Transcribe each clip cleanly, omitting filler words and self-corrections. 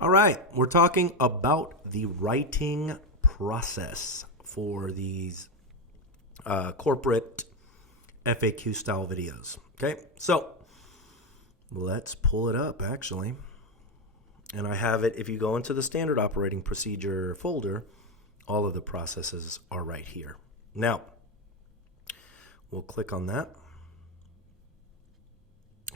All right, we're talking about the writing process for these corporate FAQ style videos. Okay, so let's pull it up actually. And I have it, if you go into the standard operating procedure folder, all of the processes are right here. Now, we'll click on that.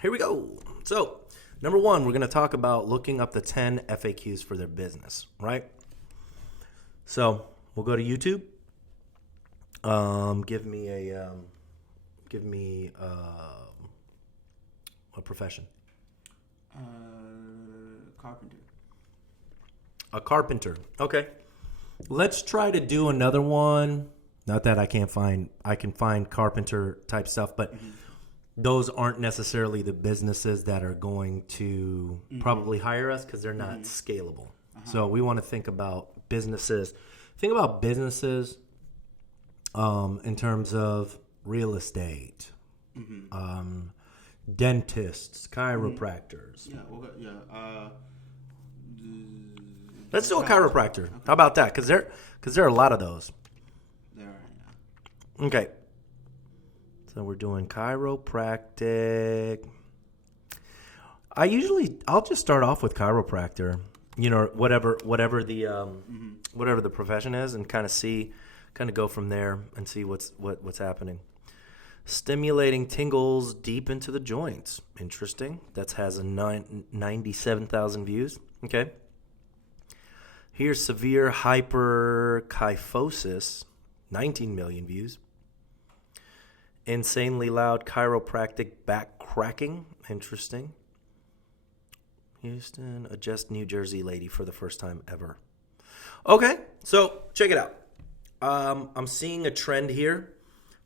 Here we go. So, number one, we're going to talk about looking up the 10 FAQs for their business, right? So, we'll go to YouTube. Give me a profession. Carpenter. A carpenter. Okay. Let's try to do another one. Not that I can find carpenter type stuff, but those aren't necessarily the businesses that are going to probably hire us because they're not scalable. So we want to think about businesses. Think about businesses in terms of real estate, dentists, chiropractors. Let's do a chiropractor. Okay. How about that? Because there are a lot of those. There are, yeah. Okay. So we're doing chiropractic. I'll just start off with chiropractor. You know, whatever the profession is, and kind of go from there and see what's happening. Stimulating tingles deep into the joints. Interesting. That has a 97,000 views. Okay. Here's severe hyperkyphosis, 19 million views. Insanely loud chiropractic back cracking. Interesting. Houston, a just New Jersey lady for the first time ever. Okay, so check it out. I'm seeing a trend here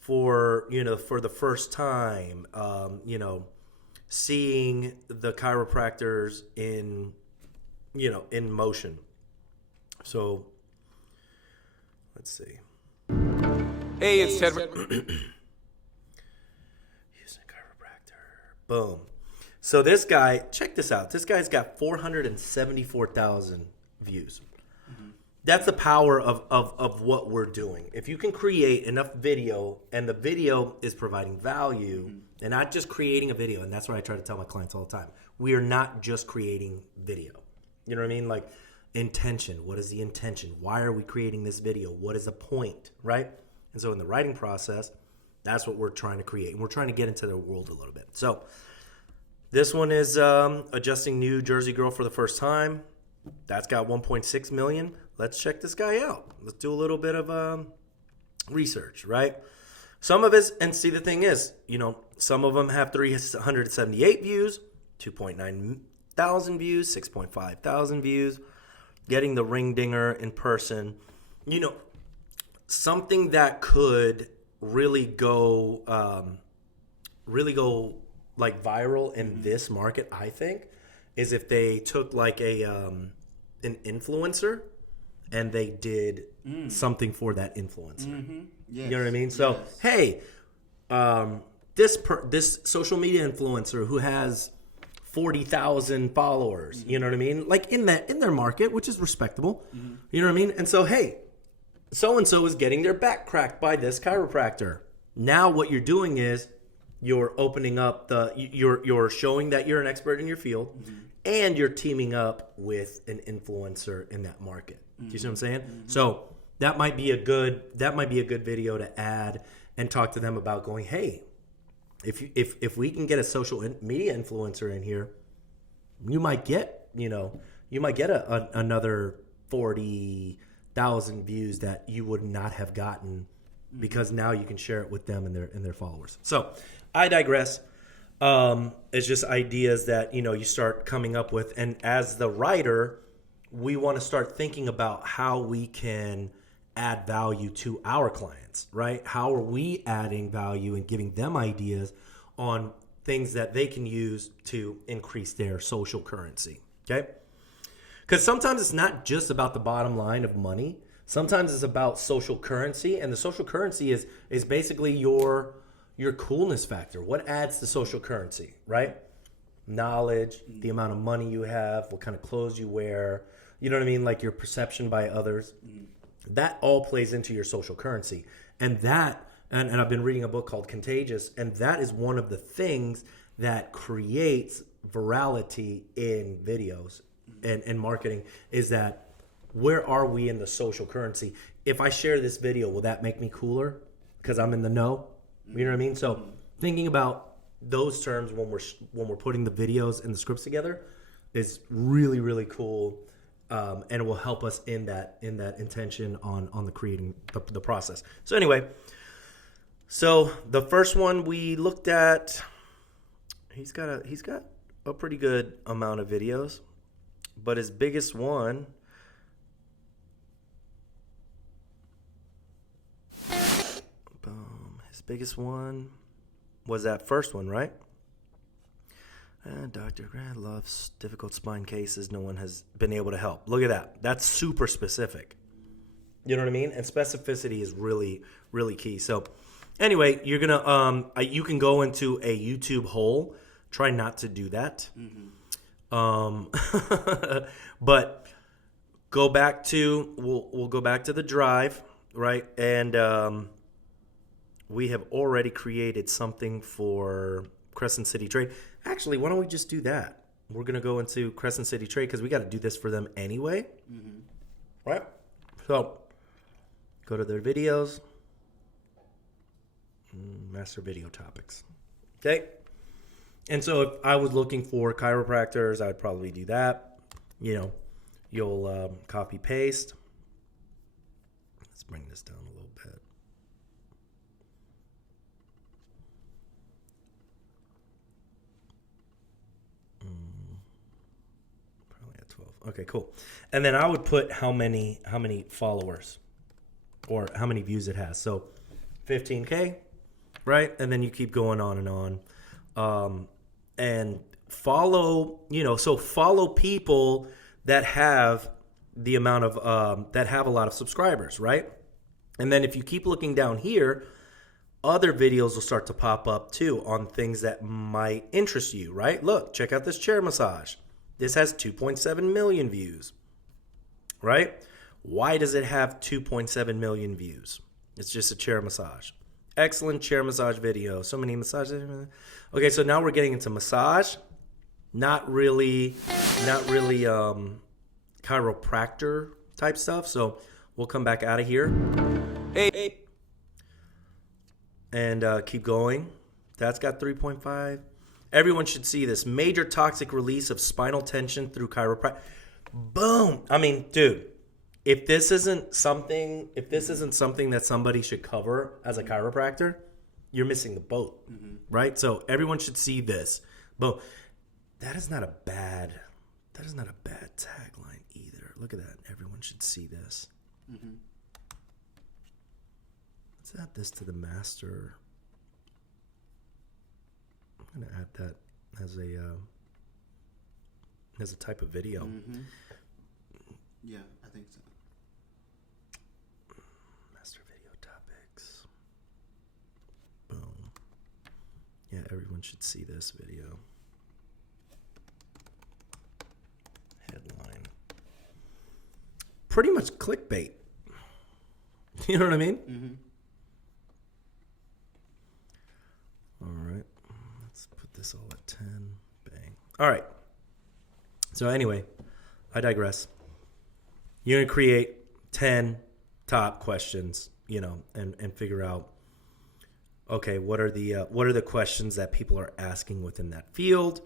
for the first time, seeing the chiropractors in motion. So, let's see. Hey, it's Ted. Houston chiropractor. Boom. So this guy, check this out. This guy's got 474,000 views. That's the power of what we're doing. If you can create enough video, and the video is providing value, and not just creating a video, and that's what I try to tell my clients all the time. We are not just creating video. You know what I mean? Like, intention. What is the intention? Why are we creating this video? What is the point, right? And so in the writing process, that's what we're trying to create. And we're trying to get into their world a little bit. So this one is adjusting New Jersey girl for the first time. That's got 1.6 million. Let's check this guy out. Let's do a little bit of research, right? Some of it, and see, the thing is, some of them have 378 views, 2.9 thousand views, 6.5 thousand views. Getting the ring dinger in person, something that could really go like viral in this market, I think, is if they took like an influencer and they did something for that influencer. Yes. You know what I mean? So, hey, this social media influencer who has 40,000 followers, you know what I mean? Like in their market, which is respectable, you know what I mean? And so, hey, so-and-so is getting their back cracked by this chiropractor. Now what you're doing is you're opening up you're showing that you're an expert in your field, and you're teaming up with an influencer in that market. Do you see what I'm saying? So that might be a good video to add and talk to them about going, hey, if we can get a social media influencer in here, you might get another 40,000 views that you would not have gotten, because now you can share it with them and their followers. So I digress. It's just ideas that you start coming up with, and as the writer, we want to start thinking about how we can add value to our clients, right? How are we adding value and giving them ideas on things that they can use to increase their social currency, okay? Because sometimes it's not just about the bottom line of money. Sometimes it's about social currency, and the social currency is basically your coolness factor. What adds to social currency, right? knowledge, the amount of money you have, what kind of clothes you wear, you know what I mean? Like your perception by others. That all plays into your social currency. And that, and I've been reading a book called Contagious, and that is one of the things that creates virality in videos and marketing, is that where are we in the social currency? If I share this video, will that make me cooler because I'm in the know? You know what I mean? So thinking about those terms when we're putting the videos and the scripts together is really, really cool, and it will help us in that intention on the creating the process. So anyway, so the first one we looked at, he's got a pretty good amount of videos, but his biggest one. Biggest one was that first one, right? Dr. Grant loves difficult spine cases no one has been able to help. Look at that. That's super specific. You know what I mean? And specificity is really, really key. So anyway, you're going to, you can go into a YouTube hole. Try not to do that. But go back to, we'll go back to the drive, right? And, we have already created something for Crescent City Trade. Actually, why don't we just do that? We're going to go into Crescent City Trade because we got to do this for them anyway. Right? So, go to their videos. Master video topics. Okay? And so, if I was looking for chiropractors, I'd probably do that. You know, you'll copy paste. Let's bring this down a little bit. Okay, cool. And then I would put how many followers or how many views it has. So 15K, right? And then you keep going on and on. And follow, so follow people that have the amount of, that have a lot of subscribers, right? And then if you keep looking down here, other videos will start to pop up too on things that might interest you, right? Look, check out this chair massage. This has 2.7 million views, right? Why does it have 2.7 million views? It's just a chair massage. Excellent chair massage video. So many massages. Okay, so now we're getting into massage. Not really chiropractor type stuff. So we'll come back out of here. Hey. And keep going. That's got 3.5. Everyone should see this. Major toxic release of spinal tension through chiropractic. Boom. I mean, dude, if this isn't something that somebody should cover as a chiropractor, you're missing the boat, right? So everyone should see this. Boom. That is not a bad tagline either. Look at that. Everyone should see this. Let's add this to the master. I'm going to add that as a type of video. Yeah, I think so. Master video topics. Boom. Yeah, everyone should see this video. Headline. Pretty much clickbait. You know what I mean? All right. Let's put this all at 10. Bang. All right. So anyway, I digress. You're going to create 10 top questions, and figure out, okay, what are the questions that people are asking within that field?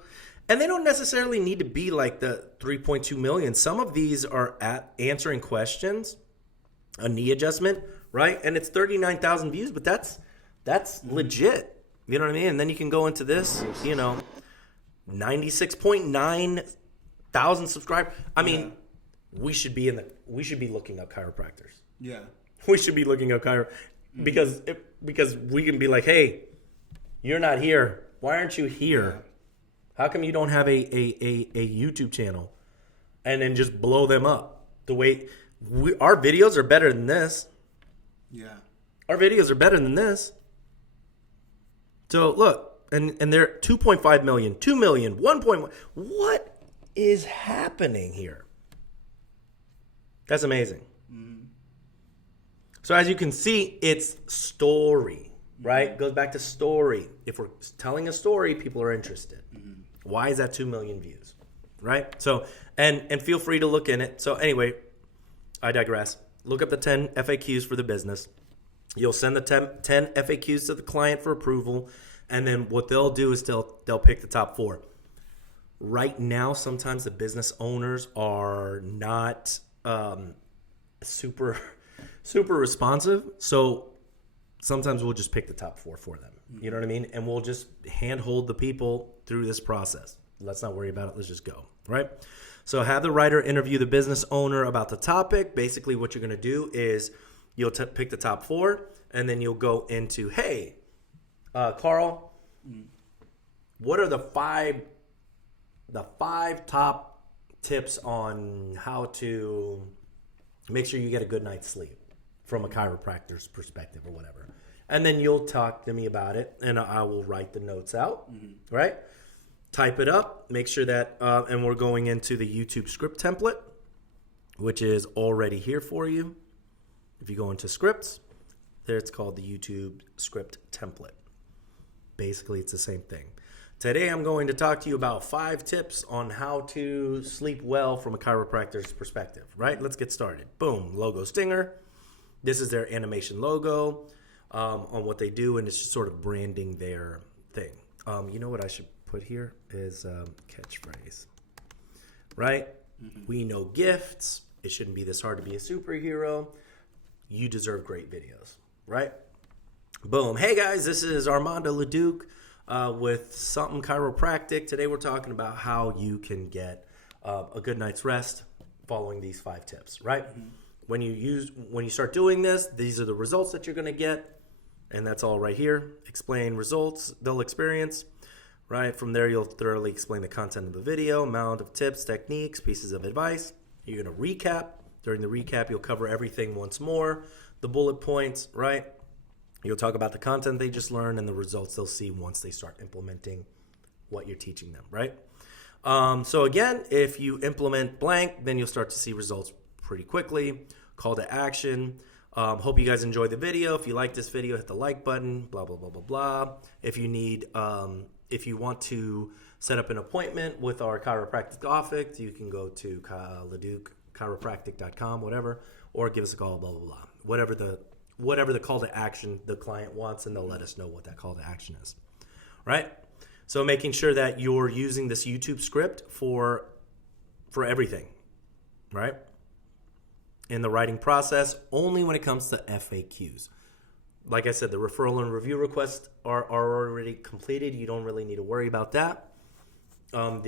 And they don't necessarily need to be like the 3.2 million. Some of these are at answering questions, a knee adjustment, right? And it's 39,000 views, but that's legit. You know what I mean? And then you can go into this, 96.9 thousand subscribers. I mean, we should be looking up chiropractors. Yeah. We should be looking up because we can be like, hey, you're not here. Why aren't you here? Yeah. How come you don't have a YouTube channel? And then just blow them up. The way our videos are better than this. Yeah. Our videos are better than this. So look, and they're 2.5 million, 2 million, 1.1. What is happening here? That's amazing. So as you can see, it's story, right? Goes back to story. If we're telling a story, people are interested. Why is that 2 million views, right? So, and feel free to look in it. So anyway, I digress. Look up the 10 FAQs for the business. You'll send the 10 FAQs to the client for approval, and then what they'll do is they'll pick the top 4. Right now, sometimes the business owners are not super responsive, so sometimes we'll just pick the top 4 for them. You know what I mean? And we'll just handhold the people through this process. Let's not worry about it. Let's just go, right? So have the writer interview the business owner about the topic. Basically, what you're going to do is you'll pick the top 4, and then you'll go into, hey, Carl, what are the five top tips on how to make sure you get a good night's sleep from a chiropractor's perspective or whatever. And then you'll talk to me about it, and I will write the notes out, right? Type it up, make sure that, and we're going into the YouTube script template, which is already here for you. If you go into scripts, there it's called the YouTube script template. Basically, it's the same thing. Today, I'm going to talk to you about 5 tips on how to sleep well from a chiropractor's perspective, right? Let's get started. Boom, logo stinger. This is their animation logo on what they do, and it's just sort of branding their thing. You know what I should put here is catchphrase, right? We know gifts. It shouldn't be this hard to be a superhero. You deserve great videos, right? Boom. Hey, guys, this is Armando Leduc with Something Chiropractic. Today, we're talking about how you can get a good night's rest following these 5 tips, right? When you start doing this, these are the results that you're going to get. And that's all right here. Explain results they'll experience. Right? From there, you'll thoroughly explain the content of the video, amount of tips, techniques, pieces of advice. You're going to recap. During the recap, you'll cover everything once more. The bullet points, right? You'll talk about the content they just learned and the results they'll see once they start implementing what you're teaching them, right? So again, if you implement blank, then you'll start to see results pretty quickly. Call to action. Hope you guys enjoyed the video. If you like this video, hit the like button, blah, blah, blah, blah, blah. If you want to set up an appointment with our chiropractic office, you can go to leducchiropractic.com, whatever, or give us a call, blah, blah, blah. Whatever the call to action the client wants, and they'll let us know what that call to action is, right? So making sure that you're using this YouTube script for everything, right? In the writing process, only when it comes to FAQs. Like I said, the referral and review requests are already completed. You don't really need to worry about that. Thank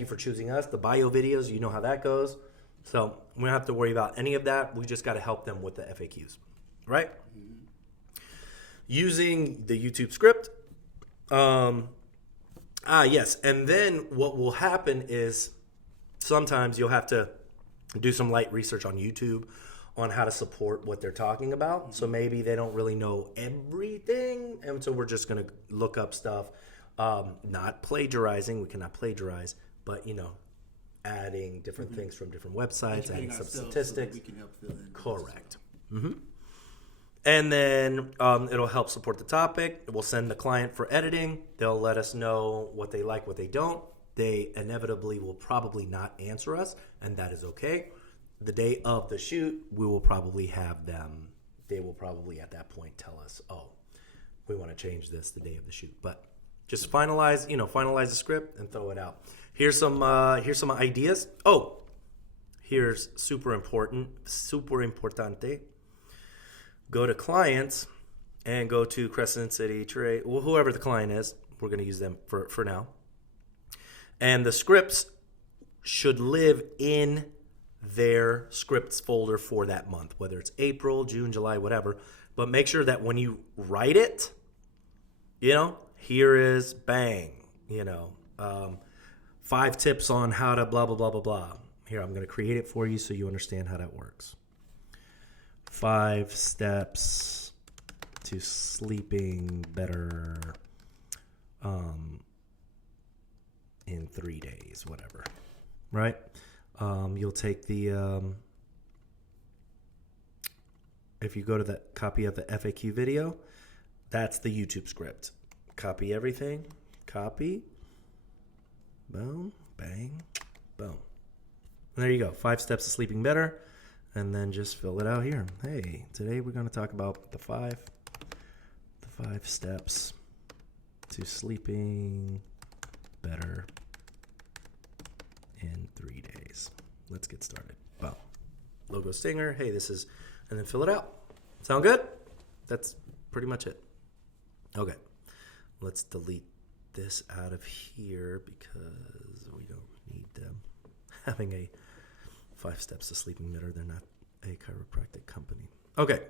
you for choosing us. The bio videos, you know how that goes. So we don't have to worry about any of that. We just got to help them with the FAQs, right? Using the YouTube script. Yes. And then what will happen is sometimes you'll have to do some light research on YouTube on how to support what they're talking about. So maybe they don't really know everything. And so we're just going to look up stuff, not plagiarizing. We cannot plagiarize, but, adding different things from different websites, adding some statistics. So we can help fill in. Correct. And then it'll help support the topic. We'll send the client for editing. They'll let us know what they like, what they don't. They inevitably will probably not answer us, and that is okay. The day of the shoot, we will probably have them. They will probably at that point tell us, oh, we want to change this the day of the shoot. But just finalize the script and throw it out. Here's some ideas. Oh, here's super importante. Go to clients and go to Crescent City Trade, whoever the client is. We're going to use them for now. And the scripts should live in their scripts folder for that month, whether it's April, June, July, whatever. But make sure that when you write it, here is bang, 5 tips on how to blah, blah, blah, blah, blah. Here, I'm going to create it for you so you understand how that works. 5 steps to sleeping better in 3 days, whatever, right? You'll take the, if you go to the copy of the FAQ video, that's the YouTube script. Copy everything, copy, boom, bang, boom. And there you go, 5 steps to sleeping better, and then just fill it out here. Hey, today we're going to talk about the five steps to sleeping better in 3 days. Let's get started. Boom. Logo stinger. Hey, this is, and then fill it out. Sound good? That's pretty much it. Okay. Let's delete this out of here because we don't need them having a 5 steps to sleeping better. They're not a chiropractic company. Okay.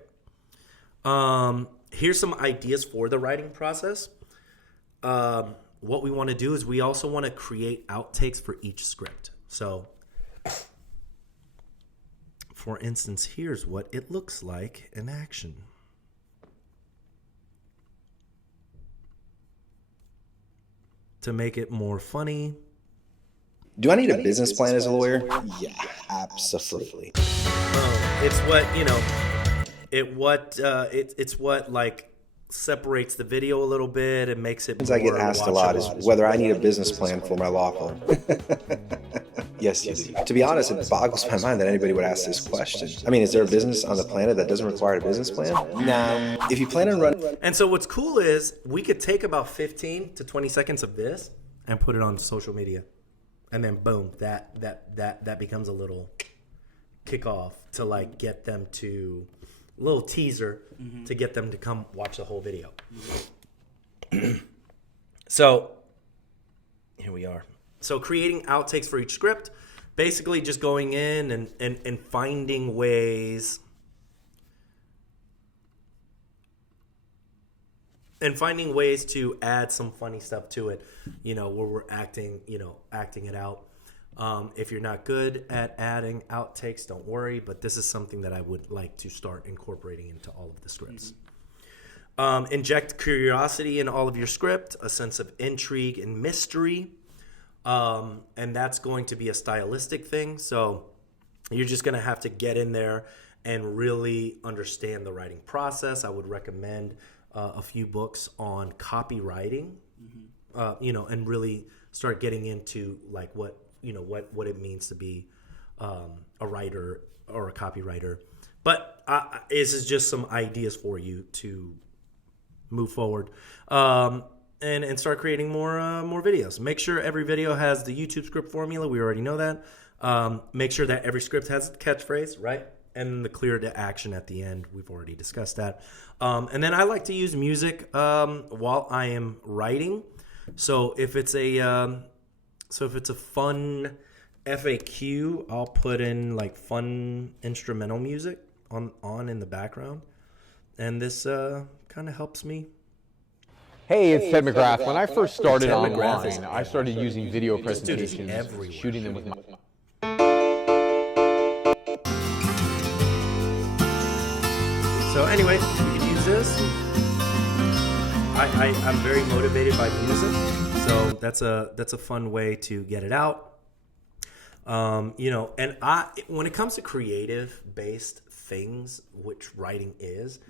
Here's some ideas for the writing process. What we want to do is we also want to create outtakes for each script. So, for instance, here's what it looks like in action. To make it more funny. Do I need a business plan as a lawyer? Yeah, absolutely. It's what, it's what like separates the video a little bit and makes it more I get asked a lot is whether I need a business plan for my law firm. Yes, you do. To be honest, it boggles my mind that anybody would ask this question. I mean, is there a business on the planet that doesn't require a business plan? No. If you plan on running... And so what's cool is we could take about 15 to 20 seconds of this and put it on social media. And then boom, that becomes a little kickoff to like get them to... a little teaser to get them to come watch the whole video. So here we are. So creating outtakes for each script, basically just going in and finding ways to add some funny stuff to it, where we're acting it out. If you're not good at adding outtakes, don't worry, but this is something that I would like to start incorporating into all of the scripts. Inject curiosity in all of your script, a sense of intrigue and mystery, and that's going to be a stylistic thing. So you're just going to have to get in there and really understand the writing process. I would recommend a few books on copywriting, and really start getting into like what it means to be a writer or a copywriter. But this is just some ideas for you to move forward and start creating more videos. Make sure every video has the YouTube script formula. We already know that. Make sure that every script has a catchphrase, right? And the clear to action at the end. We've already discussed that. And then I like to use music while I am writing. So if it's a fun FAQ, I'll put in like fun instrumental music on in the background. And this kind of helps me. Hey, it's Ted McGrath. When I first started online, I started using video presentations, shooting them with my... So anyway, you can use this. I'm very motivated by music, so that's a fun way to get it out. And when it comes to creative-based things, which writing is,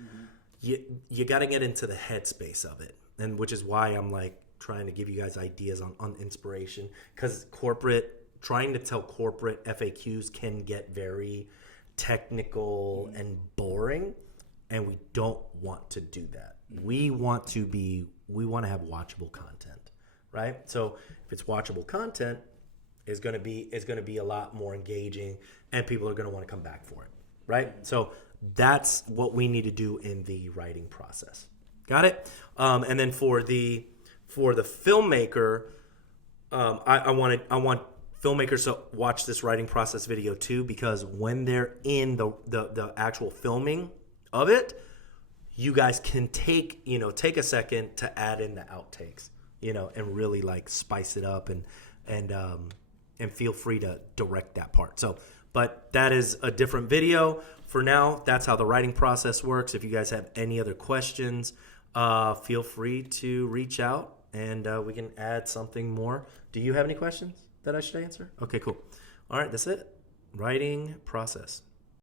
you got to get into the headspace of it, and which is why I'm like trying to give you guys ideas on inspiration, because trying to tell corporate FAQs can get very technical and boring, and we don't want to do that. We want to have watchable content, right? So if it's watchable content, it's going to be a lot more engaging, and people are going to want to come back for it, right? So that's what we need to do in the writing process. Got it? And then for the filmmaker, I want filmmakers to watch this writing process video too, because when they're in the actual filming of it, you guys can take a second to add in the outtakes, and really like spice it up and feel free to direct that part. So But that is a different video. For now, that's how the writing process works. If you guys have any other questions, feel free to reach out and we can add something more. Do you have any questions that I should answer? Okay, cool. All right, that's it. Writing process.